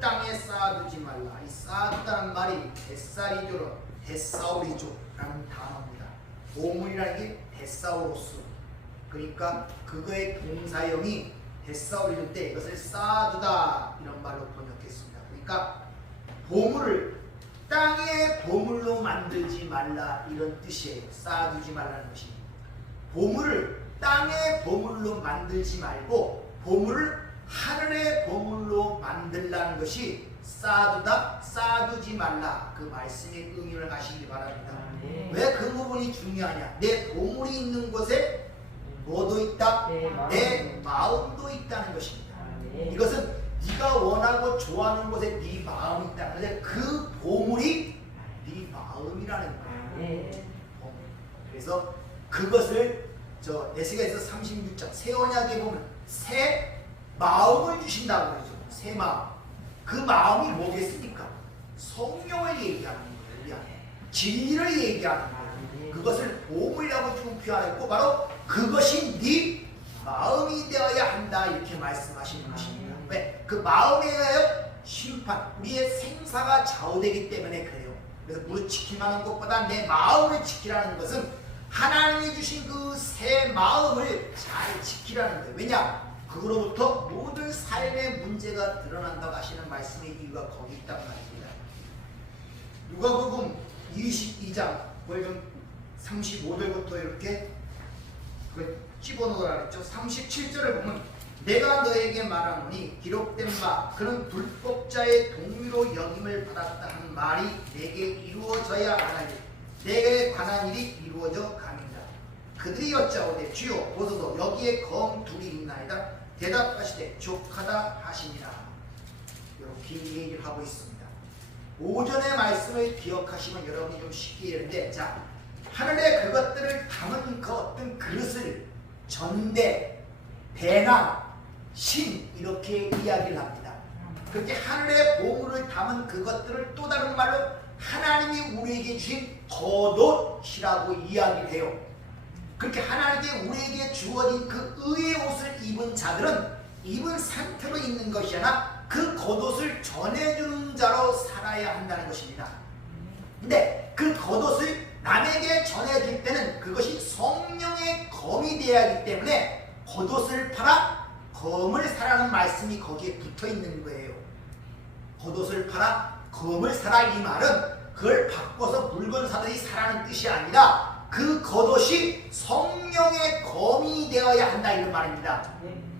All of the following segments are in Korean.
보물을 땅에 쌓아두지 말라. 이 쌓았다는 말이 데살이죠, 데사우리죠 라는 단어입니다. 보물이라는 게 데사우로스, 그러니까 그거의 동사형이 데사우리인데 이것을 쌓아두다 이런 말로 번역했습니다. 그러니까 보물을 땅의 보물로 만들지 말라 이런 뜻이에요. 쌓아두지 말라는 것이. 보물을 땅의 보물로 만들지 말고 보물을 하늘의 보물로 만들라는 것이 쌓아두다, 쌓아두지 말라 그 말씀의 의미를 하시기 바랍니다. 왜 그 부분이 중요하냐? 내 보물이 있는 곳에 뭐도 있다? 내 마음도 있다는 것입니다. 이것은 네가 원하고 좋아하는 곳에 네 마음이 있다는 건데 그 보물이 네 마음이라는 거예요. 그래서 그것을 에스겔서 36장 새 언약에 보면 새 마음을 주신다고 그러죠. 새 마음. 그 마음이 뭐겠습니까? 성령을 얘기하는 거예요. 우리 안에 진리를 얘기하는 거예요. 그것을 보물이라고 지금 표현했고 바로 그것이 네 마음이 되어야 한다 이렇게 말씀하시는 것입니다. 왜? 그 마음에 의하여 심판, 우리의 생사가 좌우되기 때문에 그래요. 그래서 무릇 지키라는 것보다 내 마음을 지키라는 것은 하나님이 주신 그 새 마음을 잘 지키라는 거예요. 왜냐? 그로부터 모든 삶의 문제가 드러난다고 하시는 말씀의 이유가 거기 있단 말입니다. 누가복음 22장 35절부터 이렇게 집어넣으라 그랬죠. 37절을 보면 내가 너에게 말하노니 기록된 바 그는 불법자의 동의로 영임을 받았다 한 말이 내게 이루어져야 하나니 내게 관한 일이 이루어져 가는다. 그들이 여짜오되 주여 보소서 여기에 검 둘이 있나이다. 대답하시되 족하다 하시니라. 이렇게 얘기를 하고 있습니다. 오전의 말씀을 기억하시면 여러분이 좀 쉽게 이해하는데, 자, 하늘에 그것들을 담은 그 어떤 그릇을 전대, 배나, 신 이렇게 이야기를 합니다. 그렇게 하늘의 보물을 담은 그것들을 또 다른 말로 하나님이 우리에게 주신 겉옷이라고 이야기를 해요. 그렇게 하나님께 우리에게 주어진 그 의의 옷을 입은 자들은 입은 상태로 있는 것이 아니라 그 겉옷을 전해주는 자로 살아야 한다는 것입니다. 근데 그 겉옷을 남에게 전해줄 때는 그것이 성령의 검이 되어야 하기 때문에 겉옷을 팔아 검을 사라는 말씀이 거기에 붙어 있는 거예요. 겉옷을 팔아 검을 사라 이 말은 그걸 바꿔서 물건 사들이 사라는 뜻이 아니라 그 겉옷이 성령의 검이 되어야 한다 이런 말입니다.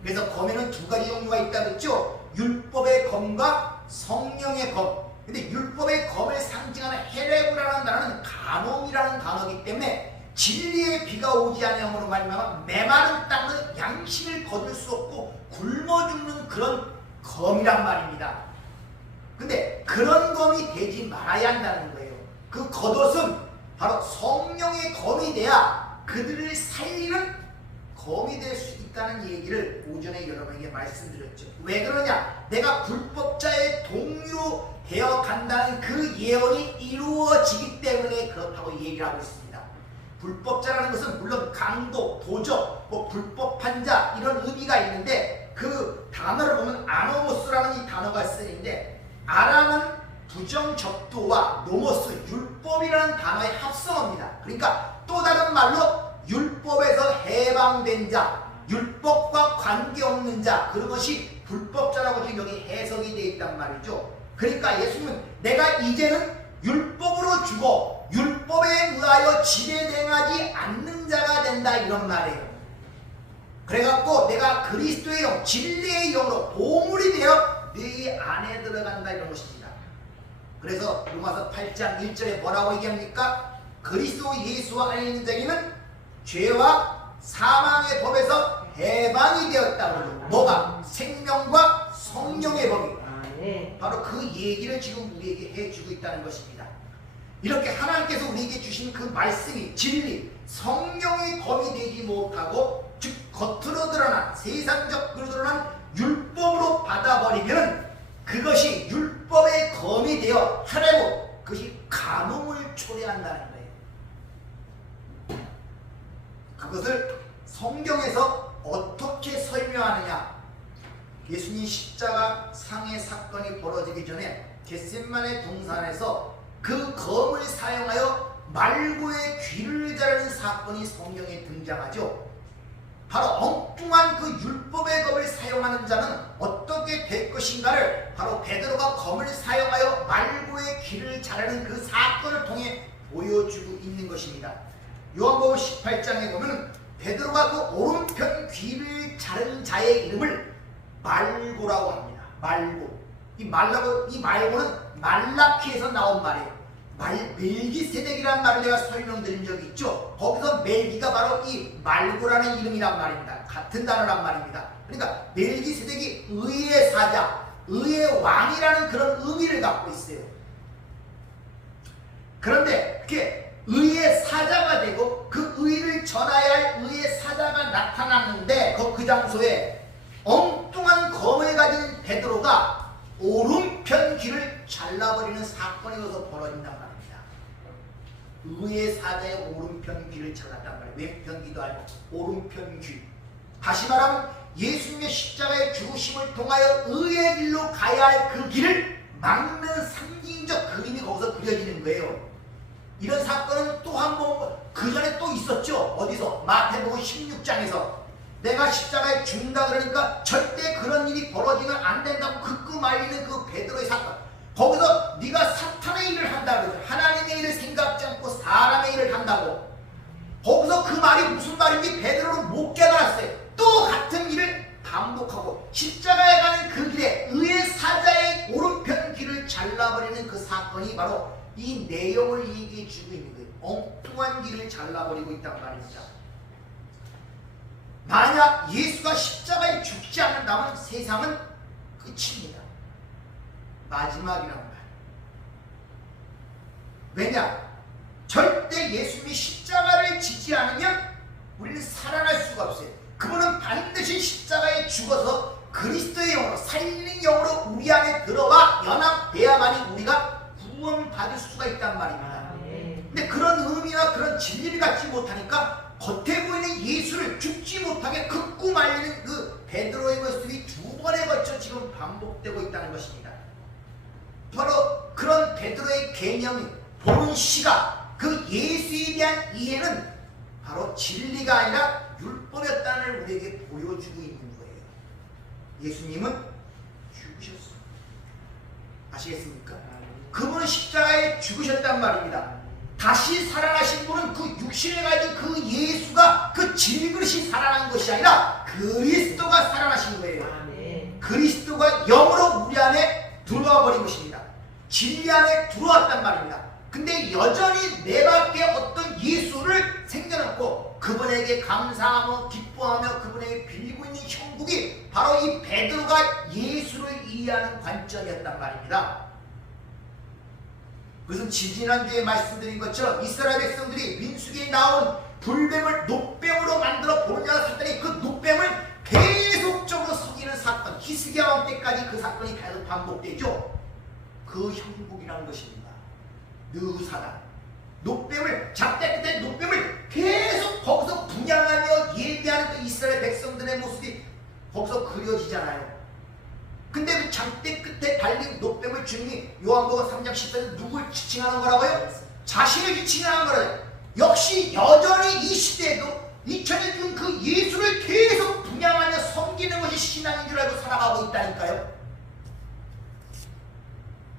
그래서 검에는 두 가지 종류가 있다고 했죠. 율법의 검과 성령의 검. 근데 율법의 검을 상징하는 헤레브라는 단어는 간홍이라는 단어이기 때문에 진리의 비가 오지 않음으로 말미암아 메마른 땅은 양식을 거둘 수 없고 굶어 죽는 그런 검이란 말입니다. 근데 그런 검이 되지 말아야 한다는 거예요. 그 겉옷은 바로 성령의 검이 돼야 그들을 살리는 검이 될 수 있다는 얘기를 오전에 여러분에게 말씀드렸죠. 왜 그러냐? 내가 불법자의 동료 되어 간다는 그 예언이 이루어지기 때문에 그렇다고 얘기를 하고 있습니다. 불법자라는 것은 물론 강도, 도적, 불법한 자 이런 의미가 있는데 그 단어를 보면 아노모스라는 이 단어가 쓰이는데 아람은 부정적도와 노모스, 율법이라는 단어의 합성어입니다. 그러니까 또 다른 말로 율법에서 해방된 자, 율법과 관계없는 자, 그런 것이 불법자라고 지금 여기 해석이 되어 있단 말이죠. 그러니까 예수님은 내가 이제는 율법으로 죽어 율법에 의하여 지배당하지 않는 자가 된다 이런 말이에요. 그래갖고 내가 그리스도의 영, 진리의 영으로 보물이 되어 네 안에 들어간다 이런 것입니다. 그래서 로마서 8장 1절에 뭐라고 얘기합니까? 그리스도 예수 안에 있는 자에게는 죄와 사망의 법에서 해방이 되었다고 그러죠. 뭐가? 생명과 성령의 법이. 바로 그 얘기를 지금 우리에게 해주고 있다는 것입니다. 이렇게 하나님께서 우리에게 주신 그 말씀이 진리, 성령의 검이 되지 못하고 즉 겉으로 드러난 세상적으로 드러난 율법으로 받아버리면 그것이 율법의 검이 되어 하려고 그것이 간음을 초래한다는 거예요. 그것을 성경에서 어떻게 설명하느냐? 예수님 십자가 상의 사건 사건이 벌어지기 전에 겟셋마네 동산에서 그 검을 사용하여 말고의 귀를 자르는 사건이 성경에 등장하죠. 바로 엉뚱한 그 율법의 검을 사용하는 자는 어떻게 될 것인가를 바로 베드로가 검을 사용하여 말고의 귀를 자르는 그 사건을 통해 보여주고 있는 것입니다. 요한복음 18장에 보면 베드로가 그 오른편 귀를 자른 자의 이름을 말고라고 합니다. 말고. 이 말고는 말라키에서 나온 말이에요. 멜기세덱이라는 말을 내가 설명드린 적이 있죠. 거기서 멜기가 바로 이 말고라는 이름이란 말입니다. 같은 단어란 말입니다. 그러니까 멜기세덱이 의의 사자, 의의 왕이라는 그런 의미를 갖고 있어요. 그런데 그게 의의 사자가 되고 그 의를 전하야 할 의의 사자가 나타났는데 그 장소에 엉뚱한 검을 가진 베드로가 오른편 귀를 잘라버리는 사건이 거기서 벌어진단 말입니다. 의의 사자의 오른편 귀를 잘랐단 말이에요. 왼편 귀도 알고 오른편 귀. 다시 말하면 예수님의 십자가의 죽으심을 통하여 의의 길로 가야 할 그 길을 막는 상징적 그림이 거기서 그려지는 거예요. 이런 사건은 또 한 번 그 전에 또 있었죠. 어디서? 마태복음 16장에서 내가 십자가에 죽는다 그러니까 절대 그런 일이 벌어지면 안 된다고 극구 말리는 그 베드로의 사건. 거기서 네가 사탄의 일을 한다 그러죠. 하나님의 일을 생각지 않고 사람의 일을 한다고. 거기서 그 말이 무슨 말인지 베드로는 못 깨달았어요. 또 같은 일을 반복하고 십자가에 가는 그 길에 의의 사자의 오른편 귀를 잘라버리는 그 사건이 바로 이 내용을 얘기해 주고 있는 거예요. 엉뚱한 길을 잘라버리고 있단 말입니다. 만약 예수가 십자가에 죽지 않는다면 세상은 끝입니다. 마지막이란 말. 왜냐? 절대 예수님이 십자가를 지지 않으면 우리는 살아날 수가 없어요. 그분은 반드시 십자가에 죽어서 그리스도의 영으로 살리는 영으로 우리 안에 들어와 연합돼야만이 우리가 구원받을 수가 있단 말입니다. 근데 그런 의미나 그런 진리를 갖지 못하니까 겉에 보이는 예수를 죽지 못하게 극구 말리는 그 베드로의 모습이 두 번에 걸쳐 지금 반복되고 있다는 것입니다. 바로 그런 베드로의 개념이 보는 시각, 그 예수에 대한 이해는 바로 진리가 아니라 율법이었다는 걸 우리에게 보여주고 있는 거예요. 예수님은 죽으셨어요. 아시겠습니까? 그분은 십자가에 죽으셨단 말입니다. 다시 살아나신 분은 그 육신을 가진 그 예수가 그 질그릇이 살아난 것이 아니라 그리스도가 살아나신 거예요. 그리스도가 영으로 우리 안에 들어와 버린 것입니다. 진리 안에 들어왔단 말입니다. 근데 여전히 내 밖에 어떤 예수를 생겨놓고 그분에게 감사하며 기뻐하며 그분에게 빌리고 있는 형국이 바로 이 베드로가 예수를 이해하는 관점이었단 말입니다. 그래서 지지난주에 말씀드린 것처럼 이스라엘 백성들이 민수기에 나온 불뱀을 놋뱀으로 만들어 보느냐 샀더니 그 놋뱀을 계속적으로 속이는 사건, 히스기야 왕 때까지 그 사건이 계속 반복되죠. 그 형국이라는 것입니다. 느사단 놋뱀을 작대 끝에 놋뱀을 계속 거기서 분양하며 예비하는 그 이스라엘 백성들의 모습이 거기서 그려지잖아요. 근데 그 장대 끝에 달린 놋뱀을 주님이 요한복음 3장 10절에서 누굴 지칭하는 거라고요? 자신을 지칭하는 거라고요. 역시 여전히 이 시대에도 2000년 중 그 예수를 계속 분양하며 섬기는 것이 신앙인 줄 알고 살아가고 있다니까요.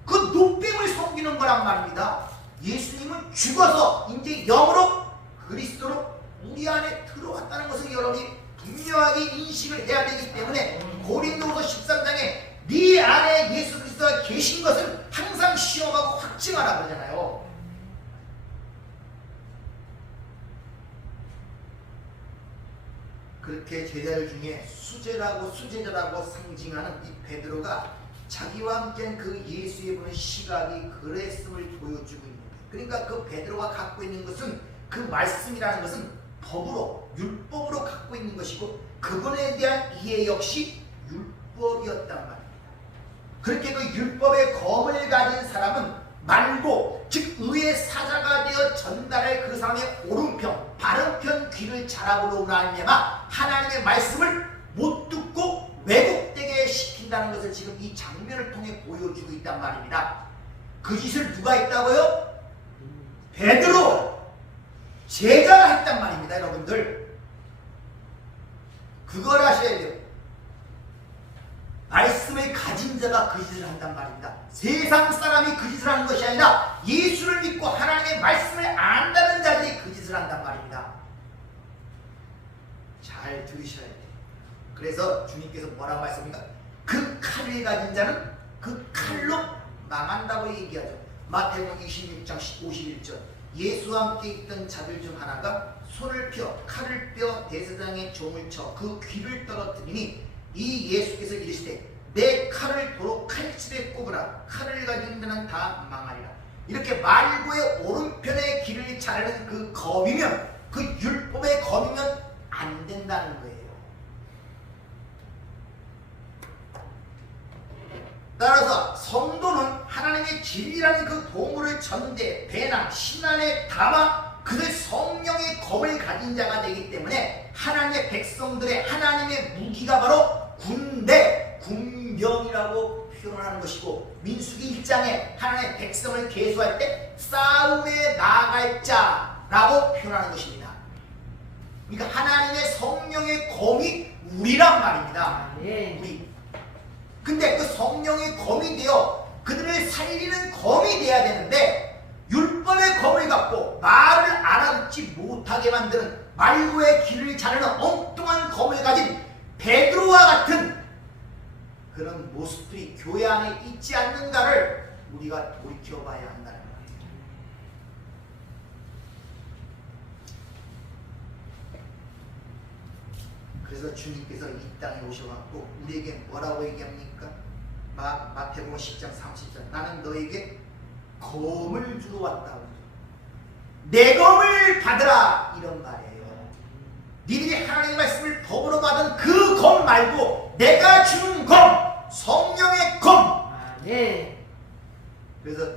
그 놋뱀을 섬기는 거란 말입니다. 예수님은 죽어서 이제 영으로 그리스도로 우리 안에 들어왔다는 것을 여러분이 분명하게 인식을 해야 되기 때문에 고린도후서 13장에 네 안에 예수 그리스도가 계신 것을 항상 시험하고 확증하라 그러잖아요. 그렇게 제자들 중에 수제자라고 상징하는 이 베드로가 자기와 함께한 그 예수의 보는 시각이 그랬음을 보여주고 있는 거예요. 그러니까 그 베드로가 갖고 있는 것은 그 말씀이라는 것은 법으로 율법으로 갖고 있는 것이고 그분에 대한 이해 역시 율법이었단 말입니다. 그렇게 그 율법의 검을 가진 사람은 말고 즉 의의 사자가 되어 전달할 그 사람의 오른편 바른편 귀를 자라보로 말미암아 하나님의 말씀을 못 듣고 왜곡되게 시킨 지킨다는 것을 지금 이 장면을 통해 보여주고 있단 말입니다. 그 짓을 누가 했다고요? 베드로 제자가 했단 말입니다. 여러분들 그걸 아셔야 돼요. 말씀을 가진 자가 그 짓을 한단 말입니다. 세상 사람이 그 짓을 하는 것이 아니라 예수를 믿고 하나님의 말씀을 안다는 자들이 그 짓을 한단 말입니다. 잘 들으셔야 돼요. 그래서 주님께서 뭐라고 말씀합니까? 그 칼을 가진 자는 그 칼로 망한다고 얘기하죠. 마태복음 26장 51절 예수와 함께 있던 자들 중 하나가 손을 펴 칼을 빼어 대제사장의 종을 쳐 그 귀를 떨어뜨리니 이 예수께서 이르시되 내 칼을 도로 칼집에 꼽으라. 칼을 가진 자는 다 망하리라. 이렇게 말고의 오른편의 길을 자르는 그 검이면 그 율법의 검이면 안 된다는 거예요. 따라서 성도는 하나님의 진리라는 그 보물을 전대, 배나 신안에 담아 그들 성령의 검을 가진 자가 되기 때문에 하나님의 백성들의 하나님의 무기가 바로 군대, 군병이라고 표현하는 것이고 민수기 1장에 하나님의 백성을 계수할 때 싸움에 나아갈 자라고 표현하는 것입니다. 그러니까 하나님의 성령의 검이 우리란 말입니다. 우리. 근데 그 성령의 검이 되어 그들을 살리는 검이 돼야 되는데 율법의 검을 갖고 말을 알아듣지 못하게 만드는 말고의 길을 자르는 엉뚱한 검을 가진 베드로와 같은 그런 모습들이 교회 안에 있지 않는가를 우리가 돌이켜봐야 한다는 거예요. 그래서 주님께서 이 땅에 오셔갖고 우리에게 뭐라고 얘기합니까? 마태복음 10장 30절 나는 너에게 검을 주러 왔다고 내 검을 받으라 이런 말이에요. 니들이 하나님의 말씀을 법으로 받은 그 검 말고 내가 주는 검 성령의 검. 네. 그래서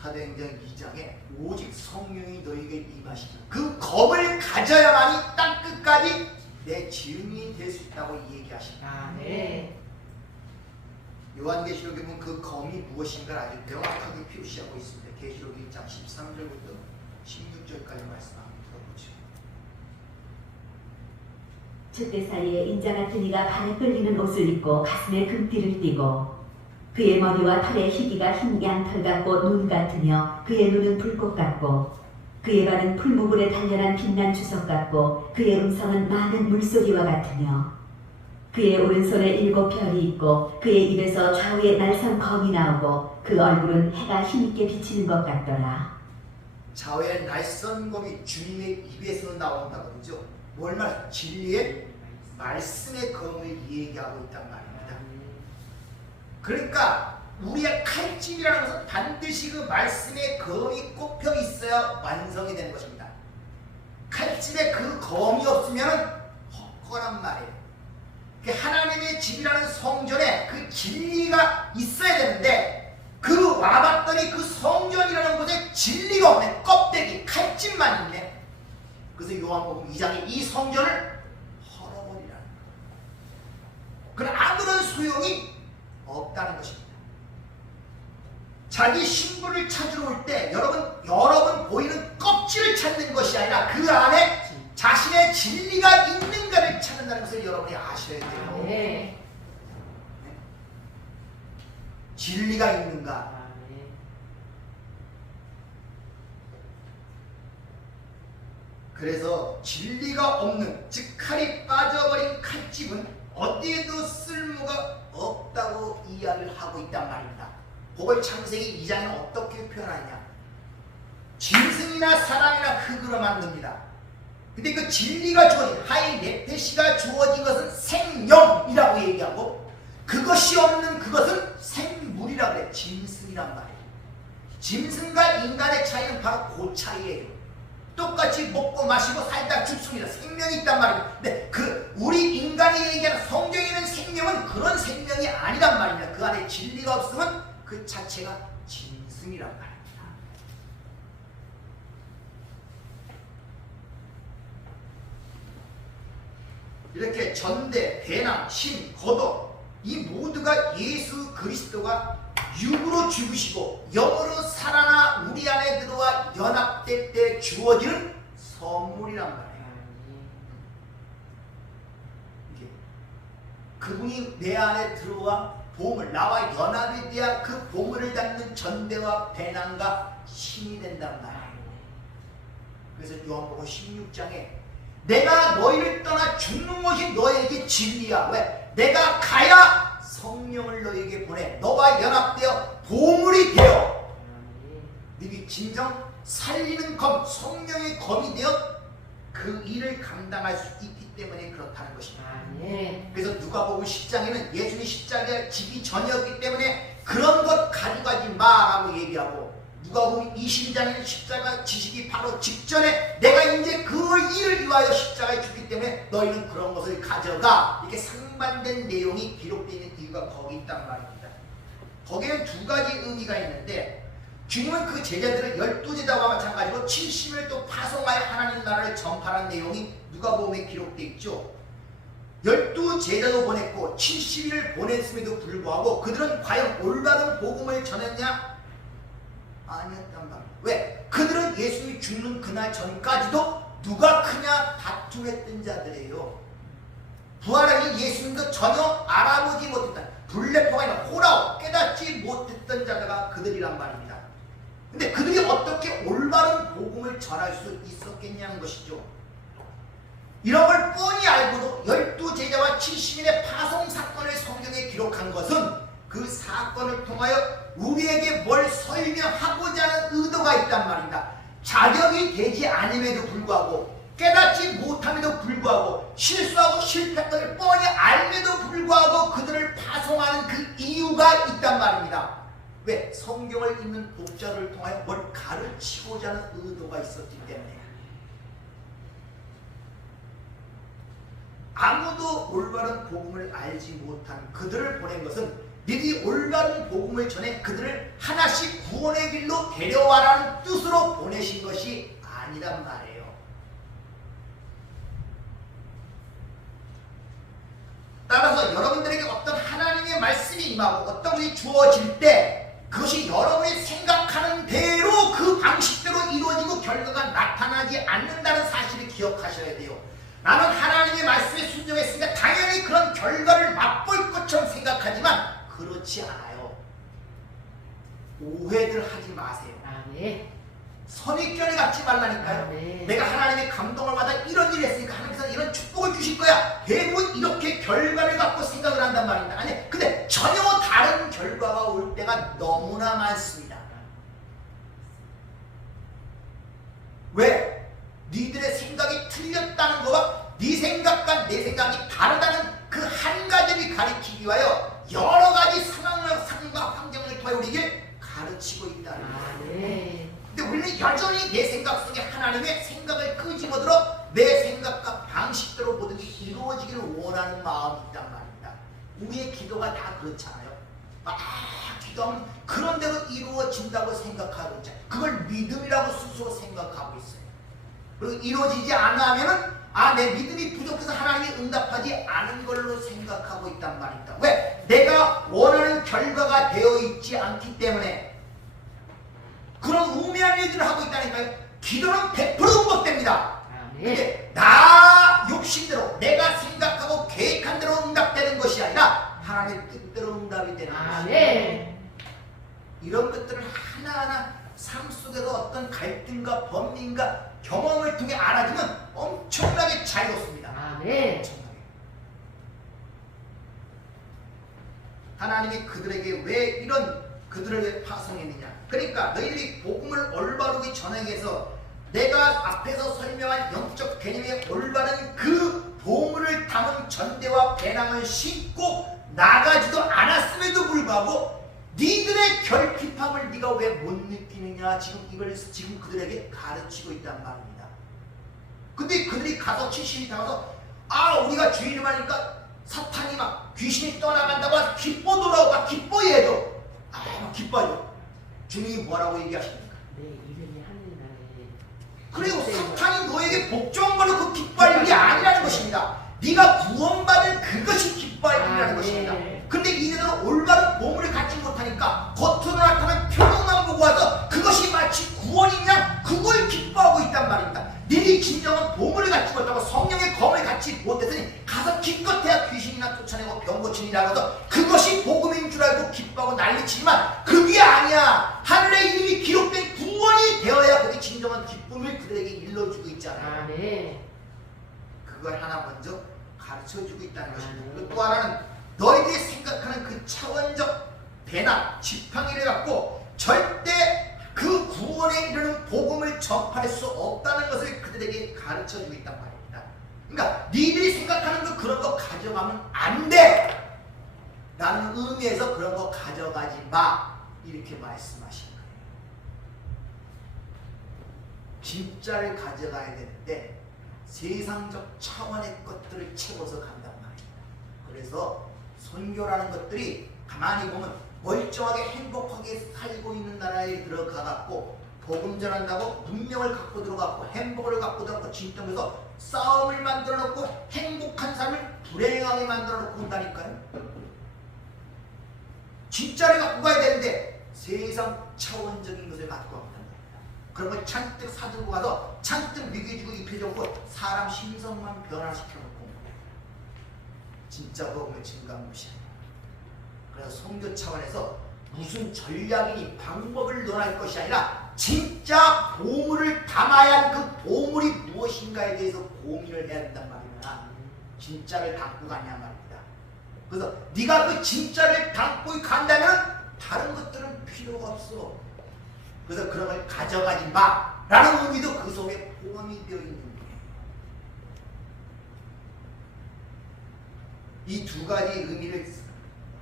사도행전 2장에 오직 성령이 너에게 임하시는 그 검을 가져야만이 땅끝까지 내 증인이 될 수 있다고 얘기하십니다. 네. 요한계시록에 보면 그 검이 무엇인가를 아주 명확하게 표시하고 있습니다. 계시록 1장 13절부터 16절까지 말씀 한번 들어보죠. 촛대 사이에 인자 같은 이가 발에 끌리는 옷을 입고 가슴에 금띠를 띠고 그의 머리와 털에 희기가 흰 양털 같고 눈 같으며 그의 눈은 불꽃 같고 그의 발은 풀무불에 단련한 빛난 주석 같고 그의 음성은 많은 물소리와 같으며 그의 오른손에 7 별이 있고 그의 입에서 좌우에 날선 검이 나오고 그 얼굴은 해가 힘있게 비치는 것 같더라. 좌우에 날선 검이 주님의 입에서 나온다고 그러죠. 뭘 말? 진리의 말씀의 검을 얘기하고 있단 말입니다. 그러니까 우리의 칼집이라는 것은 반드시 그 말씀의 검이 꼽혀 있어야 완성이 되는 것입니다. 칼집에 그 검이 없으면 헛거란 말이에요. 하나님의 집이라는 성전에 그 진리가 있어야 되는데 그 와봤더니 그 성전이라는 곳에 진리가 없네. 껍데기, 칼집만 있네. 그래서 요한복음 2장에 이 성전을 헐어버리라는 거예요. 그럼 아무런 소용이 없다는 것입니다. 자기 신부를 찾으러 올 때 여러분 보이는 껍질을 찾는 것이 아니라 그 안에 자신의 진리가 있는가를 찾는다는 것을 여러분이 아셔야 돼요. 네. 진리가 있는가? 그래서 진리가 없는, 즉 칼이 빠져버린 칼집은 어디에도 쓸모가 없다고 이야기를 하고 있단 말입니다. 그걸 창세기 2장에는 어떻게 표현하느냐? 짐승이나 사람이나 흙으로 만듭니다. 근데 그 진리가 주어진 하이 네페시가 주어진 것은 생명이라고 얘기하고 그것이 없는 그것은 생물이라고 그래. 짐승이란 말이에요. 짐승과 인간의 차이는 바로 그 차이예요. 똑같이 먹고 마시고 살다 죽습니다. 생명이 있단 말이에요. 근데 그 우리 인간이 얘기하는 성경에 있는 생명은 그런 생명이 아니란 말입니다. 그 안에 진리가 없으면 그 자체가 짐승이란 말입니다. 이렇게 전대, 배낭, 신, 겉옷 이 모두가 예수 그리스도가 육으로 죽으시고 영으로 살아나 우리 안에 들어와 연합될 때 주어지는 선물이란 말이에요. 이게 그분이 내 안에 들어와 보물, 나와 연합이 돼야 그 보물을 담는 전대와 배낭과 힘이 된단 말이에요. 그래서 요한복음 16장에 내가 너희를 떠나 죽는 것이 너에게 진리야. 왜? 내가 가야 성령을 너에게 보내 너와 연합되어 보물이 되어 너희 진정 살리는 검, 성령의 검이 되어 그 일을 감당할 수 있기 때문에 그렇다는 것입니다. 그래서 누가복음 10장에는 예수님이 십자가에 지기 전이었기 때문에 그런 것 가져가지 마라고 얘기하고, 누가복음 22장에는 십자가 지시기 바로 직전에 내가 이제 그 일을 위하여 십자가에 죽기 때문에 너희는 그런 것을 가져가, 이렇게 상반된 내용이 기록되어 있는 이유가 거기 있단 말입니다. 거기에는 두 가지 의미가 있는데, 주님은 그 제자들을 12제자와 마찬가지로 70일 또 파송하여 하나님 나라를 전파하는 내용이 누가복음에 기록되어 있죠. 12제자도 보냈고 70일을 보냈음에도 불구하고 그들은 과연 올바른 복음을 전했냐? 아니었단 말이에요. 왜? 그들은 예수님이 죽는 그날 전까지도 누가 크냐 다툼했던 자들이에요. 부활하신 예수님도 전혀 알아보지 못했다. 블레포가 아니라 호라오 깨닫지 못했던 자가 그들이란 말입니다. 근데 그들이 어떻게 올바른 복음을 전할 수 있었겠냐는 것이죠. 이런 걸 뻔히 알고도 12제자와 70인의 파송 사건을 성경에 기록한 것은 그 사건을 통하여 우리에게 뭘 설명하고자 하는 의도가 있단 말입니다. 자격이 되지 않음에도 불구하고, 깨닫지 못함에도 불구하고, 실수하고 실패한 것을 뻔히 알면도 불구하고 그들을 파송하는 그 이유가 있단 말입니다. 왜? 성경을 읽는 독자를 통하여 뭘 가르치고자 하는 의도가 있었기 때문에. 아무도 올바른 복음을 알지 못한 그들을 보낸 것은 미리 올바른 복음을 전해 그들을 하나씩 구원의 길로 데려와라는 뜻으로 보내신 것이 아니란 말이에요. 따라서 여러분들에게 어떤 하나님의 말씀이 임하고 어떤 것이 주어질 때 그것이 여러분이 생각하는 대로 그 방식대로 이루어지고 결과가 나타나지 않는다는 사실을 기억하셔야 돼요. 나는 하나님의 말씀에 순종했으니까 당연히 그런 결과를 맛볼 것처럼 생각하지만 그렇지 않아요. 오해들 하지 마세요. 선입견을 갖지 말라니까요. 내가 하나님의 감동을 받아 이런 일을 했으니까 하나님께서 이런 축복을 주실 거야. 대부분 이렇게 결과를 갖고 생각을 한단 말입니다. 아니, 근데 전혀 다른 결과가 올 때가 너무나 많습니다. 왜? 니들의 생각이 틀렸다는 거와 네 생각과 내 생각이 다르다는 그 한 가지를 가리키기 위하여 여러 가지 상황과 환경을 통해 우리에게 가르치고 있다는 거예요. 근데 우리는 여전히 내 생각 속에 하나님의 생각을 끄집어들어 내 생각과 방식대로 모든 게 이루어지기를 원하는 마음이 있단 말입니다. 우리의 기도가 다 그렇잖아요. 기도하면 그런 대로 이루어진다고 생각하고 있잖아요. 그걸 믿음이라고 스스로 생각하고 있어요. 그리고 이루어지지 않으면은 내 믿음이 부족해서 하나님이 응답하지 않은 걸로 생각하고 있단 말입니다. 왜? 내가 원하는 결과가 되어 있지 않기 때문에 그런 우매한 일들을 하고 있다니까요. 기도는 100% 응답됩니다. 근데 나 욕심대로 내가 생각하고 계획한 대로 응답되는 것이 아니라 하나님의 뜻대로 응답이 되는 것입니다. 이런 것들을 하나하나 삶 속에서 어떤 갈등과 범민과 경험을 통해 알아주면 엄청나게 자유롭습니다. 엄청나게. 하나님이 그들에게 왜 이런 그들을 왜 파송했느냐? 그러니까 너희들이 복음을 올바르게 전하기 위해서 내가 앞에서 설명한 영적 개념의 올바른 그 보물을 담은 전대와 배낭을 신고 나가지도 않았음에도 불구하고 니들의 결핍함을 네가 왜 못 느끼느냐? 이걸 지금 그들에게 가르치고 있단 말입니다. 근데 그들이 가서 70이 나와서 우리가 주 이름 하니까 사탄이 막 귀신이 떠나간다고 기뻐 돌아오고 막 기뻐해야죠. 막 기뻐요. 주님이 뭐라고 얘기하십니까? 내 이름이 하늘나라에 그리고 사탄이 너에게 복종한 걸로 그 기뻐할 일이 아니라는 것입니다. 네가 구원받은 그것이 기뻐할 일이라는 것입니다. 근데 이들은 올바른 보물을 갖지 못하니까 겉으로 나타난 표정만 보고 와서 그것이 마치 구원이냐 그걸 기뻐하고 있단 말입니다. 너희 진정한 보물을 갖지 못하고 성령의 검을 갖지 못했으니 가서 기껏해야 귀신이나 쫓아내고 병 고치니라고 해서 그것이 복음인 줄 알고 기뻐하고 난리치지만 그게 아니야. 하늘의 이름이 기록된 구원이 되어야 그게 진정한 기쁨을 그들에게 일러주고 있잖아요. 아, 네. 그걸 하나 먼저 가르쳐주고 있다는 것입니다. 그리고 또 하나는 너희들이 생각하는 그 차원적 배나 지팡이를 갖고 절대 그 구원에 이르는 복음을 접할 수 없다는 것을 그들에게 가르쳐주고 있단 말입니다. 그러니까 니들이 생각하는 그런 거 가져가면 안 돼! 라는 의미에서 그런 거 가져가지 마! 이렇게 말씀하신 거예요. 진짜를 가져가야 되는데 세상적 차원의 것들을 채워서 간단 말입니다. 그래서 선교라는 것들이 가만히 보면 멀쩡하게 행복하게 살고 있는 나라에 들어가갖고 복음 전한다고 문명을 갖고 들어갔고 햄버거를 갖고 들어갔고 진통해서 싸움을 만들어 놓고 행복한 삶을 불행하게 만들어 놓고 온다니까요. 진짜를 갖고 가야 되는데 세상 차원적인 것을 갖고 간단 말입니다. 그런 걸 잔뜩 사들고 가서 잔뜩 먹여주고 입혀주고 사람 심성만 변화시켜 놓고 온 거예요. 진짜 복음의 증강무시합니다. 그래서 선교 차원에서 무슨 전략이니 방법을 논할 것이 아니라 진짜 보물을 담아야 할 그 보물이 무엇인가에 대해서 고민을 해야 된단 말이야. 진짜를 담고 가냐 말입니다. 그래서 네가 그 진짜를 담고 간다면 다른 것들은 필요가 없어. 그래서 그런 걸 가져가지 마 라는 의미도 그 속에 포함이 되어 있는 거예요. 이 두 가지 의미를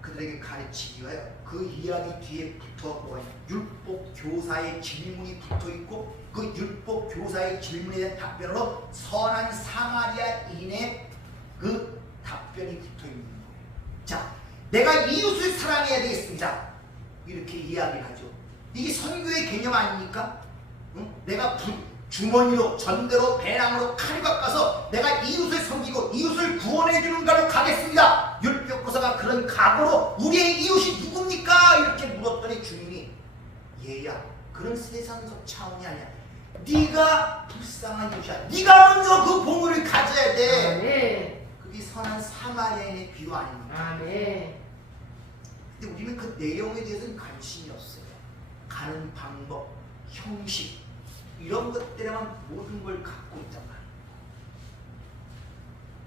그들에게 가르치기 위하여 그 이야기 뒤에 붙어보아 율법 교사의 질문이 붙어있고 그 율법 교사의 질문에 대한 답변으로 선한 사마리아인의 그 답변이 붙어있는 거예요. 자, 내가 이웃을 사랑해야 되겠습니다. 이렇게 이야기를 하죠. 이게 선교의 개념 아닙니까? 응? 내가 주머니로 전대로 배낭으로 칼을 깎아서 내가 이웃을 섬기고 이웃을 구원해 주는 가로 가겠습니다. 율법교사가 그런 각오로 우리의 이웃이 누굽니까? 이렇게 물었더니 주님이 얘야 그런 세상적 차원이 아니야. 네가 불쌍한 이웃이야. 네가 먼저 그 보물을 가져야 돼. 아, 네. 그게 선한 사마리아인의 비유 아닙니까? 아, 네. 근데 우리는 그 내용에 대해서는 관심이 없어요. 가는 방법, 형식 이런 것들에만 모든 걸 갖고 있단 말이에요.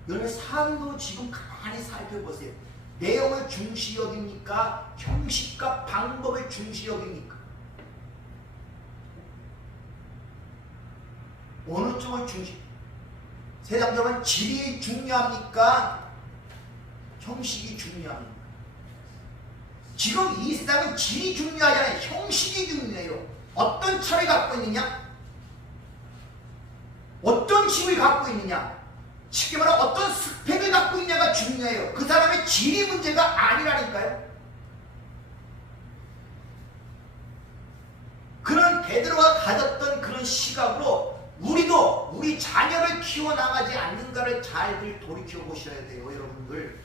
여러분 삶도 지금 가만히 살펴보세요. 내용을 중시 여깁니까? 형식과 방법을 중시 여깁니까? 어느 쪽을 중시? 세상적으로는 질이 중요합니까? 형식이 중요합니까? 지금 이 세상은 질이 중요하지 않아요. 형식이 중요해요. 어떤 차를 갖고 있느냐? 어떤 힘을 갖고 있느냐? 쉽게 말하면 어떤 스펙을 갖고 있냐가 중요해요. 그 사람의 질이 문제가 아니라니까요. 그런 베드로가 가졌던 그런 시각으로 우리도 우리 자녀를 키워나가지 않는가를 잘 돌이켜 보셔야 돼요, 여러분들.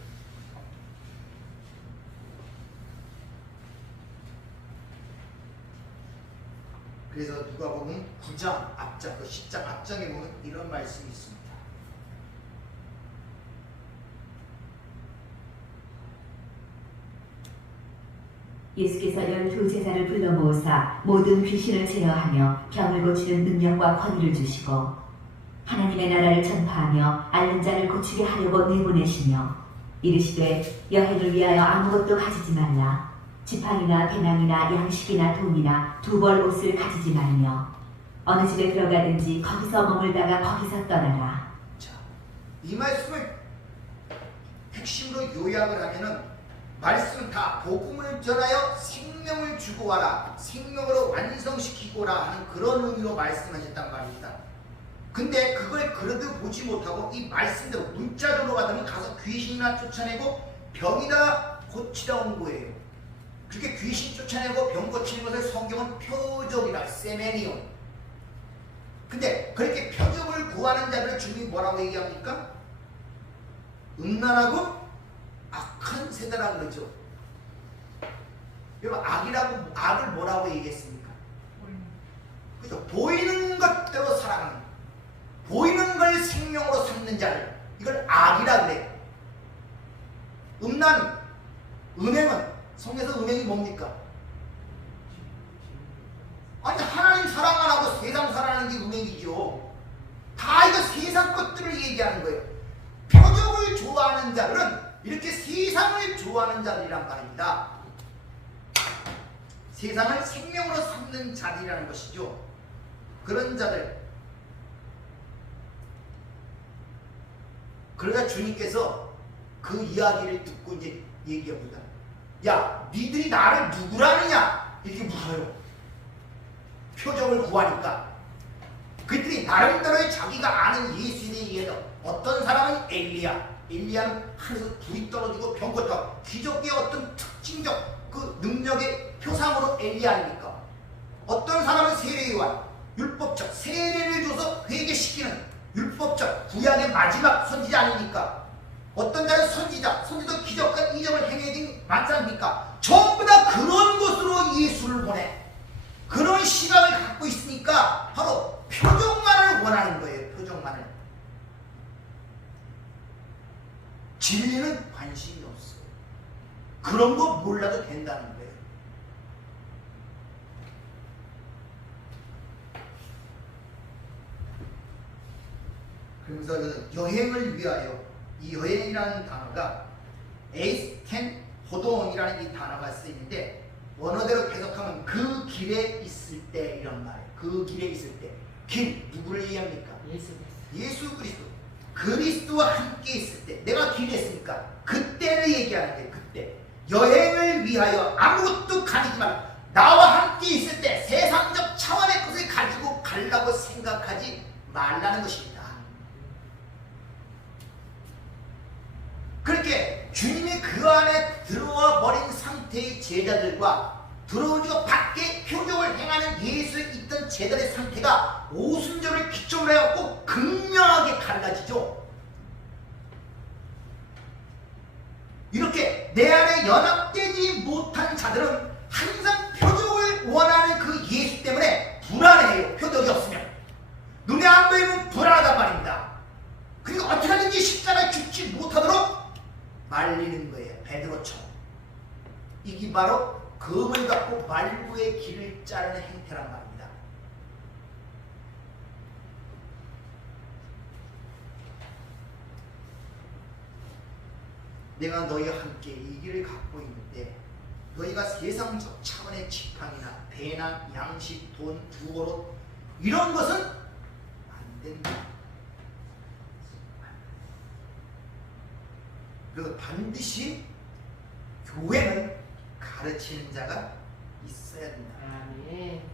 그래서 누가복음 9장 앞장, 10장 앞장에 보면 이런 말씀이 있습니다. 예수께서 12제자를 불러 모으사 모든 귀신을 제어하며 병을 고치는 능력과 권위를 주시고 하나님의 나라를 전파하며 앓는 자를 고치게 하려고 내보내시며 이르시되 여행을 위하여 아무것도 가지지 말라. 지팡이나 배낭이나 양식이나 돈이나 두 벌 옷을 가지지 말며 어느 집에 들어가든지 거기서 머물다가 거기서 떠나라. 자, 이 말씀을 핵심으로 요약을 하면은 말씀은 다 복음을 전하여 생명을 주고 와라, 생명으로 완성시키고라 하는 그런 의미로 말씀하셨단 말입니다. 근데 그걸 그래도 보지 못하고 이 말씀대로 문자적으로 받으면 가서 귀신이나 쫓아내고 병이다 고치다 온 거예요. 그렇게 귀신 쫓아내고 병 고치는 것을 성경은 표적이라 세메니온. 근데 그렇게 표적을 구하는 자들을 주님이 뭐라고 얘기합니까? 음란하고 악한 악한 세대라 그러죠. 여러분 악을 뭐라고 얘기했습니까? 그죠? 보이는 것대로 살아가는, 보이는 걸 생명으로 삼는 자를, 이걸 악이라 그래요. 음행은 성에서 음행이 뭡니까? 아니 하나님 사랑 안 하고 세상 사랑하는 게 음행이죠. 다 이거 세상 것들을 얘기하는 거예요. 표적을 좋아하는 자들은 이렇게 세상을 좋아하는 자들이란 말입니다. 세상을 생명으로 삼는 자들이라는 것이죠. 그런 자들. 그러자 주님께서 그 이야기를 듣고 이제 얘기합니다. 야, 니들이 나를 누구라느냐? 이렇게 물어요. 표적을 구하니까. 그들이 나름대로의 자기가 아는 예수에 의해서 어떤 사람은 엘리야는 하늘에서 불이 떨어지고 병거 터 기적의 어떤 특징적 그 능력의 표상으로 엘리야입니까? 어떤 사람은 세례요한, 율법적 세례를 줘서 회개시키는 율법적 구약의 마지막 선지자 아닙니까? 어떤 자는 선지도 기적과 이적을 행해진 만사입니까? 전부 다 그런 것으로 예수를 보내. 그런 시각을 갖고 있으니까 바로 표적만을 원하는 거예요. 표적만을. 진리는 관심이 없어요. 그런 거 몰라도 된다는 거예요. 그러면서 여행을 위하여, 이 여행이라는 단어가 에이스텐 호돈이라는 이 단어가 쓰이는데, 원어대로 해석하면 그 길에 있을 때 이런 말이에요. 그 길에 있을 때. 길, 누구를 얘기합니까? 예수 그리스도. 그리스도와 함께 있을 때. 내가 길에 있으니까 그때를 얘기하는 거예요. 그때. 여행을 위하여 아무것도 가리지 말고 나와 함께 있을 때 세상적 차원의 것을 가지고 가려고 생각하지 말라는 것입니다. 그렇게 주님이 그 안에 들어와 버린 상태의 제자들과 들어오지고 밖에 표적을 행하는 예수에 있던 제자들의 상태가 오순절을 기점으로 해갖고 극명하게 갈라지죠. 이렇게 내 안에 연합되지 못한 자들은 항상 표적을 원하는 그 예수 때문에 불안해해요. 표적이 없으면. 눈에 안 보이면 불안하단 말입니다. 그리고 어떻게 하든지 십자가에 죽지 못하도록 말리는 거예요. 베드로처럼. 이게 바로 검을 갖고 말구의 길을 자르는 행태란 말입니다. 내가 너희와 함께 이 길을 갖고 있는데 너희가 세상적 차원의 지팡이나 배나 양식, 돈, 부고로 이런 것은 안 된다. 그래서 반드시 교회는 가르치는 자가 있어야 된다.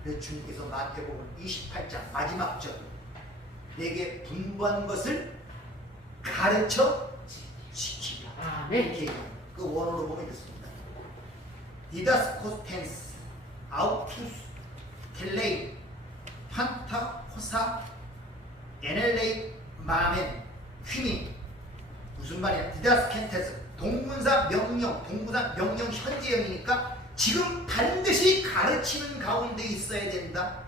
그래서 주님께서 마태복음 28장 마지막 절, 내게 분부한 것을 가르쳐 지키라. 이렇게 그 원어로 보면 이렇습니다. 디다스코스텐스 아우투스 텔레이 판타 호사 에넬레이 마멘 휘민. 무슨 말이야? 디다스켄테스 동문사 명령, 동문사 명령 현재형이니까 지금 반드시 가르치는 가운데 있어야 된다.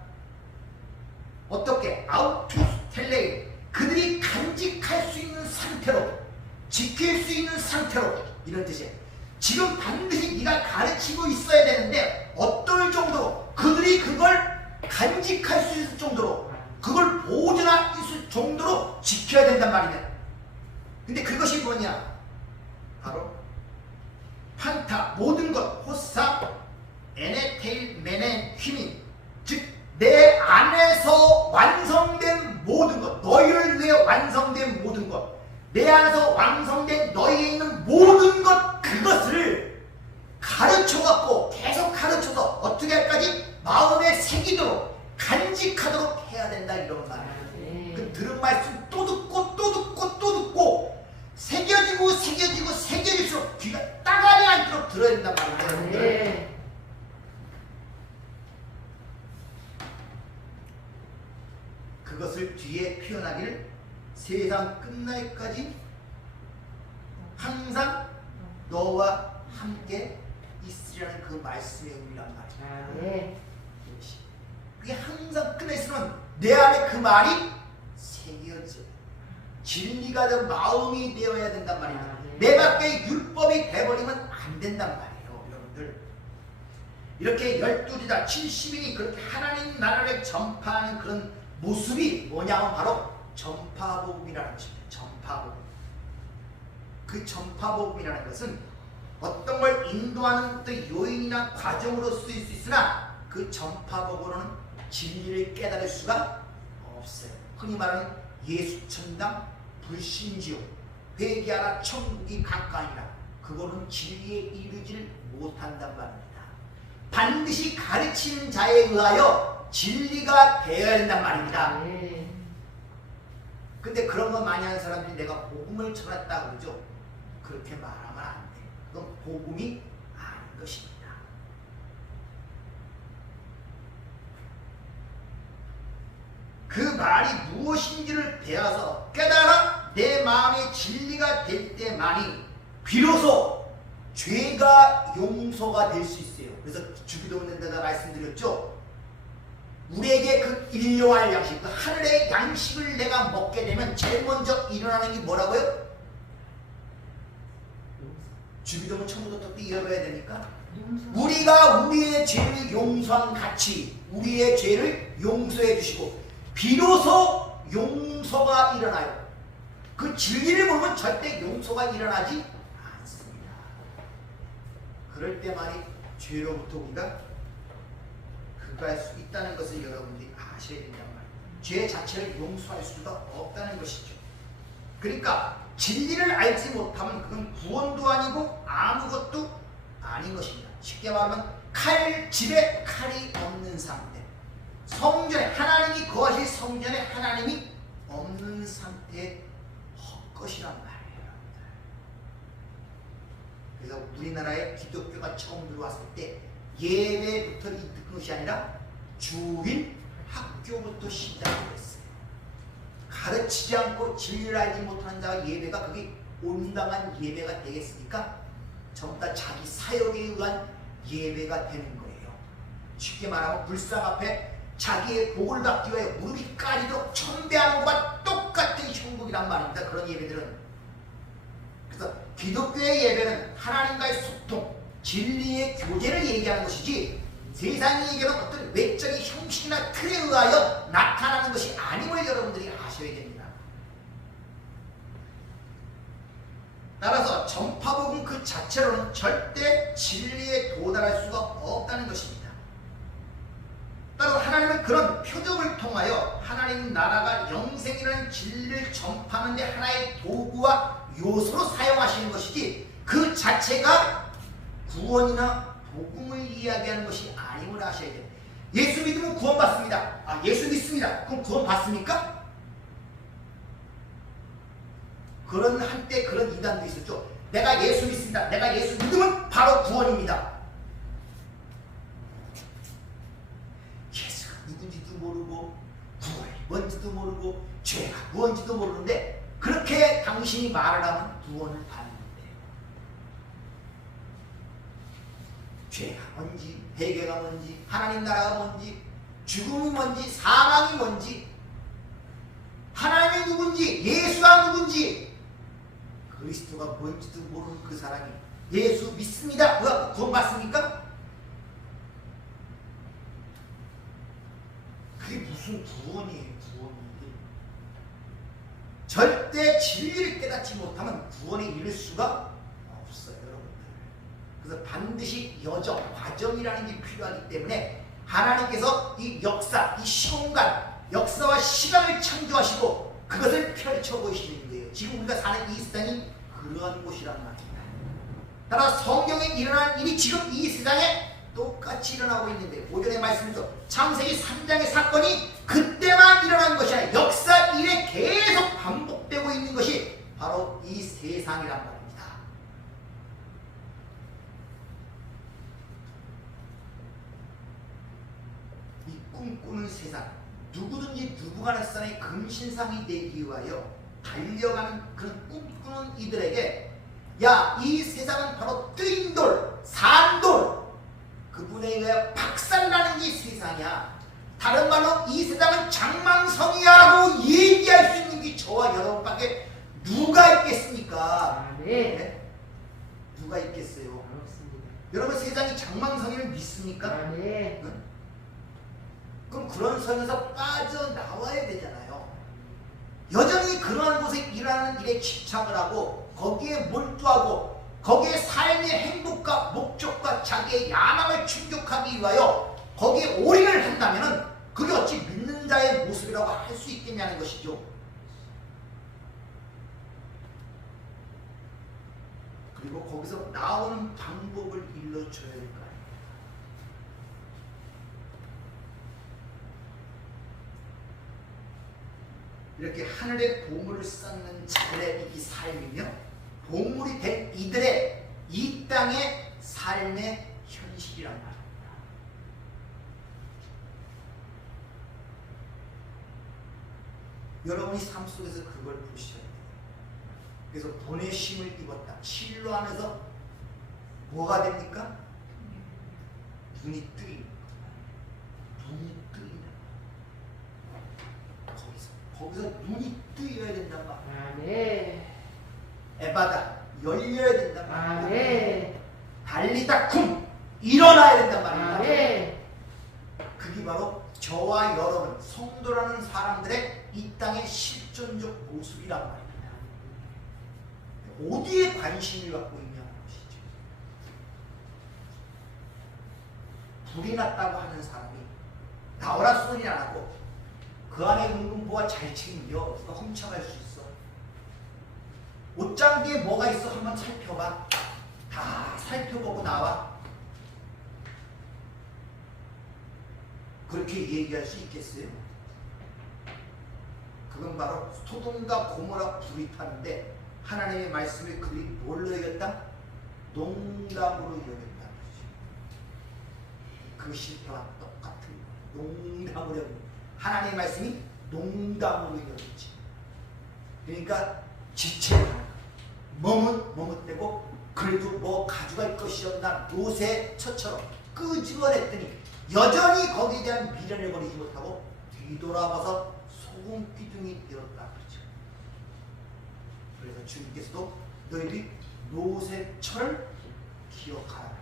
어떻게? 아우투스 텔레이, 그들이 간직할 수 있는 상태로, 지킬 수 있는 상태로, 이런 뜻이에요. 지금 반드시 네가 가르치고 있어야 되는데 어떨 정도로, 그들이 그걸 간직할 수 있을 정도로, 그걸 보존할 수 있을 정도로 지켜야 된단 말이야. 근데 그것이 뭐냐? 바로 판타, 모든 것, 호사, 에네테일, 메넨, 휘민, 즉 내 안에서 완성된 모든 것, 너희를 위해 완성된 모든 것, 내 안에서 완성된 너희에 있는 모든 것, 그것을 가르쳐갖고 계속 가르쳐서 어떻게 할까지 마음에 새기도록 간직하도록 해야 된다, 이런 말이에요. 그 들은 말씀 또 듣고 또 듣고 또 듣고 새겨지고 새겨지고 새겨질수록 귀가 따가리 않도록 들어야 된단 말이에요. 그것을 뒤에 표현하기를 세상 끝날까지 항상 너와 함께 있으리라는 그 말씀의 의미란 말이야. 네. 그게 항상 끝에 있으면 내 안에 그 말이 새겨져. 진리가 된 마음이 되어야 된단 말이야. 내 밖에 율법이 돼버리면 안 된단 말이에요. 여러분들 이렇게 12지다 70인이 그렇게 하나님 나라를 전파하는 그런 모습이 뭐냐면 바로 전파복음이라는 것입니다. 전파복음. 그 전파복음이라는 것은 어떤 걸 인도하는 어떤 요인이나 과정으로 쓰일 수 있으나 그 전파복음으로는 진리를 깨달을 수가 없어요. 흔히 말하는 예수천당 불신지옥 회개하라 천국이 가까이라 그거는 진리에 이르지를 못한단 말입니다. 반드시 가르치는 자에 의하여 진리가 되어야 된단 말입니다. 네. 근데 그런 거 많이 하는 사람들이 내가 복음을 전했다 그러죠. 그렇게 말하면 안 돼. 그건 복음이 아닌 것입니다. 그 말이 무엇인지를 배워서 깨달아 내 마음의 진리가 될 때만이 비로소 죄가 용서가 될 수 있어요. 그래서 주기도문 데다 말씀드렸죠. 우리에게 그 일용할 양식, 그 하늘의 양식을 내가 먹게 되면 제일 먼저 일어나는 게 뭐라고요? 주기도문 처음부터 또 이어가야 됩니까? 우리가 우리의 죄를 용서한 같이 우리의 죄를 용서해 주시고 비로소 용서가 일어나요. 그 진리를 모르면 절대 용서가 일어나지 않습니다. 그럴 때만이 죄로부터 우리가 그갈 수 있다는 것을 여러분들이 아셔야 된단 말이에요. 죄 자체를 용서할 수가 없다는 것이죠. 그러니까 진리를 알지 못하면 그건 구원도 아니고 아무것도 아닌 것입니다. 쉽게 말하면 집에 칼이 없는 상태, 성전에 하나님이 거하실 성전에 하나님이 없는 상태의 헛것이란 말이에요. 그래서 우리나라에 기독교가 처음 들어왔을 때 예배부터 이끄는 것이 아니라 주일 학교부터 시작을 했어요. 가르치지 않고 진리를 알지 못하는 자가 예배가 그게 온당한 예배가 되겠습니까? 전부 다 자기 사역에 의한 예배가 되는 거예요. 쉽게 말하면 불상 앞에 자기의 복을 받기 위해 무릎이 까지도록 천배하는 것과 똑같은 형국이란 말입니다. 그런 예배들은. 그래서 기독교의 예배는 하나님과의 소통, 진리의 교제를 얘기하는 것이지 세상이 얘기하는 어떤 외적인 형식이나 틀에 의하여 나타나는 것이 아님을 여러분들이 아셔야 됩니다. 따라서 전파복음 그 자체로는 절대 진리에 도달할 수가 없다는 것입니다. 따라서 하나님은 그런 표적을 통하여 하나님 나라가 영생이라는 진리를 전파하는 데 하나의 도구와 요소로 사용하시는 것이지 그 자체가 구원이나 복음을 이야기하는 것이 아님을 아셔야 돼요. 예수 믿으면 구원받습니다. 예수 믿습니다. 그럼 구원 받습니까? 그런 한때 그런 이단도 있었죠. 내가 예수 믿습니다. 내가 예수 믿으면 바로 구원입니다. 예수가 누군지도 모르고 구원이 뭔지도 모르고 죄가 무엇인지도 모르는데 그렇게 당신이 말을 하면 구원을 받는데요. 죄가 뭔지, 회개가 뭔지, 하나님 나라가 뭔지, 죽음이 뭔지, 사망이 뭔지, 하나님이 누군지, 예수가 누군지, 그리스도가 뭔지도 모르는 그 사람이 예수 믿습니다. 뭐야? 구원 받습니까? 그게 무슨 구원이에요? 구원이. 절대 진리를 깨닫지 못하면 구원에 이를 수가 없어요, 여러분들. 그래서 반드시 여정, 과정이라는 게 필요하기 때문에 하나님께서 이 역사, 이 시공간, 역사와 시간을 창조하시고 그것을 펼쳐 보이시는 거예요. 지금 우리가 사는 이 세상이 그러한 곳이란 말입니다. 따라 성경에 일어난 일이 지금 이 세상에 똑같이 일어나고 있는데 오전에 말씀에서 창세기 3장의 사건이 그때만 일어난 것이 아니라 역사 일에 계속 반복되고 있는 것이 바로 이 세상이란 말입니다. 이 꿈꾸는 세상, 누구든지 누구간의 금신상이 되기 위하여 달려가는 그런 꿈꾸는 이들에게 야, 이 세상은 바로 뜨인 돌, 산돌, 그분에 의해 박살나는 게 세상이야. 다른 말로 이 세상은 장망성이야라고 얘기할 수 있는 게 저와 여러분밖에 누가 있겠습니까? 아멘. 네? 누가 있겠어요? 그렇습니다. 여러분 세상이 장망성이를 믿습니까? 아멘. 응? 그럼 그런 성에서 빠져나와야 되잖아요. 여전히 그러한 곳에 일하는 일에 집착을 하고 거기에 몰두하고 거기에 삶의 행복과 목적과 자기의 야망을 충족하기 위하여 거기에 올인을 한다면 그게 어찌 믿는 자의 모습이라고 할 수 있겠냐는 것이죠. 그리고 거기서 나오는 방법을 일러줘야 될 거 아니에요. 이렇게 하늘의 보물을 쌓는 자들의 이 삶이며 보물이 된 이들의 이 땅의 삶의 현실이란 말입니다. 여러분이 삶 속에서 그걸 보셔야 돼요. 그래서 보내심을 입었다. 진로 안에서 뭐가 됩니까? 눈이 뜨입니다. 눈이 뜨이다. 거기서 눈이 뜨여야 된단 말이에요. 아멘. 에바다 열려야 된단 말이에요. 아멘. 달리다 쿵 일어나야 된단 말입니다. 아멘. 그게 바로 저와 여러분 성도라는 사람들의 이 땅의 실존적 모습이란 말입니다. 어디에 관심을 갖고 있냐는 것이죠. 불이 났다고 하는 사람이 나오라 소리 안 하고 그 안에 은근보가 잘 챙겨 누가 훔쳐갈 수 있어. 옷장 뒤에 뭐가 있어 한번 살펴봐. 다 살펴보고 나와. 그렇게 얘기할 수 있겠어요? 그건 바로 소돔과 고모라 불이 탔는데 하나님의 말씀을 그들이 뭘로 여겼다? 농담으로 여겼다. 그 실패와 똑같은 농담으로 여겼다. 하나님의 말씀이 농담으로 여겼지. 그러니까 지체하는 머뭇대고 그래도 뭐 가져갈 것이 없나 노새처처럼 끄집어냈더니 여전히 거기에 대한 미련을 버리지 못하고 뒤돌아봐서 소금 기둥이 되었다. 그렇죠. 그래서 주님께서도 너희들이 노새처를 기억하라.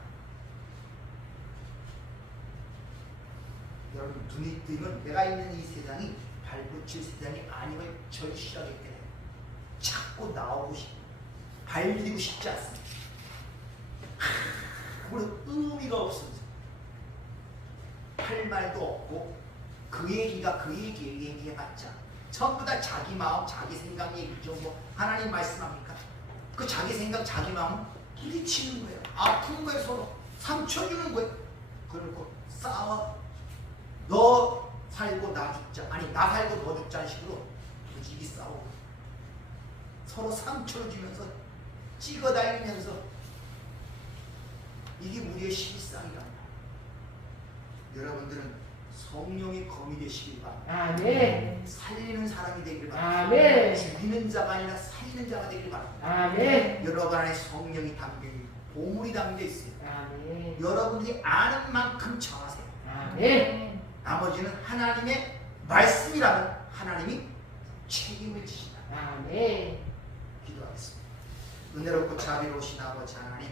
여러분 눈이 뜨면 내가 있는 이 세상이 발붙일 세상이 아님을 절실하게 깨달아요. 찾고 나오고 싶고 발디디고 싶지 않습니다. 아무런 의미가 없습니다. 할 말도 없고 그 얘기가 그 얘기해봤자 전부 다 자기 마음 자기 생각 얘기죠. 뭐 하나님 말씀합니까? 그 자기 생각 자기 마음은 부딪히는 거예요. 아픈 거예요. 서로 상처 주는 거예요. 그리고 싸워. 너 살고 나 죽자. 아니 나 살고 너 죽자는 식으로 무지개 싸우고 서로 상처를 주면서 찍어 다니면서 이게 우리의 실상이란다. 여러분들은 성령의 검이 되시길 바랍니다. 아멘. 살리는 사람이 되길 바랍니다. 아멘. 죽이는 자가 아니라 살리는 자가 되길 바랍니다. 아멘. 여러분 안에 성령이 담겨 있고 보물이 담겨 있어요. 아멘. 여러분들이 아는 만큼 정하세요. 아멘. 나머지는 하나님의 말씀이라면 하나님이 책임을 지신다. 아멘. 기도하겠습니다. 은혜롭고 자비로우신 아버지 하나님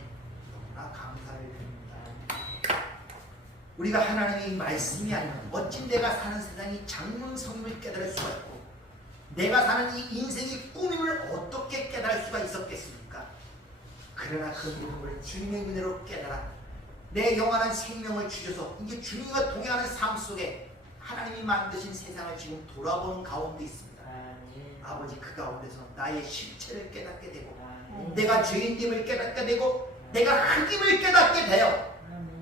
너무나 감사를 드립니다. 우리가 하나님의 말씀이 아니면 어찌 내가 사는 세상이 장문성임을 깨달을 수가 있고 내가 사는 이 인생의 꿈임을 어떻게 깨달을 수가 있었겠습니까? 그러나 그 부분을 주님의 은혜로 깨달아 내 영원한 생명을 주셔서 이제 주님과 동행하는 삶 속에 하나님이 만드신 세상을 지금 돌아보는 가운데 있습니다. 아버지 그 가운데서 나의 실체를 깨닫게 되고 내가 죄인됨을 깨닫게 되고 내가 흑임을 깨닫게 되어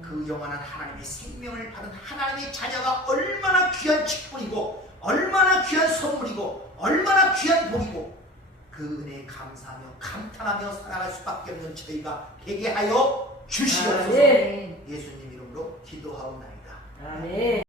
그 영원한 하나님의 생명을 받은 하나님의 자녀가 얼마나 귀한 축복이고 얼마나 귀한 선물이고 얼마나 귀한 복이고 그 은혜에 감사하며 감탄하며 살아갈 수밖에 없는 저희가 되게 하여 주시옵소서. 예수님 이름으로 기도하옵나이다. 아멘.